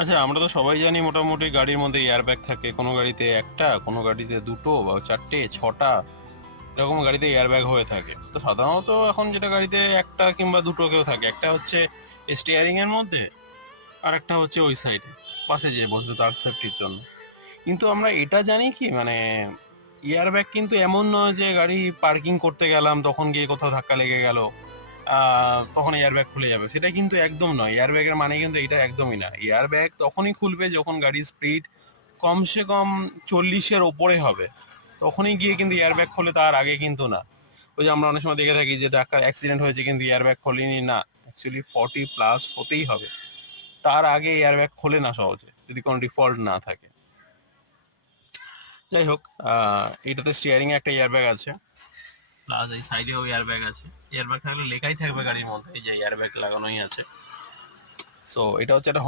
আচ্ছা, আমরা তো সবাই জানি মোটামুটি গাড়ির মধ্যে এয়ারব্যাগ থাকে, কোনো গাড়িতে একটা, কোনো গাড়িতে দুটো বা চারটে, ছটা, এরকম গাড়িতে এয়ারব্যাগ হয়ে থাকে। তো সাধারণত এখন যেটা গাড়িতে একটা কিংবা দুটো কেউ থাকে, একটা হচ্ছে স্টিয়ারিং এর মধ্যে, আর একটা হচ্ছে ওই সাইডে পাশে যে বসবে তার সেফটির জন্য। কিন্তু আমরা এটা জানি কি, মানে এয়ারব্যাগ কিন্তু এমন নয় যে গাড়ি পার্কিং করতে গেলাম তখন গিয়ে কোথাও ধাক্কা লেগে গেল তখন এয়ারব্যাগ খুলে যাবে, সেটা কিন্তু একদম নয়। এয়ারব্যাগের মানে কিন্তু এটা একদমই না। এয়ারব্যাগ তখনই খুলবে যখন গাড়ির স্পিড কমসে কম 40-এর ওপরে হবে, তখনই গিয়ে কিন্তু এয়ারব্যাগ খোলে, তার আগে কিন্তু না। ওই যে আমরা অনেক সময় দেখে থাকি যে ধাক্কা অ্যাক্সিডেন্ট হয়েছে কিন্তু এয়ারব্যাগ খোলেনি, না, অ্যাকচুয়ালি 40+ হতেই হবে, তার আগে এয়ারব্যাগ খোলে না সহজে যদি কোনো ডিফল্ট না থাকে। যাই হোক, এটাতে স্টিয়ারিং এ একটা এয়ারব্যাগ আছে, প্লাস এই সাইডেও এয়ারব্যাগ আছে। এয়ারব্যাগ থাকলে লেখাই থাকবে গাড়ির মধ্যে যে এয়ারব্যাগ লাগানোই আছে। সো এটা হচ্ছে একটা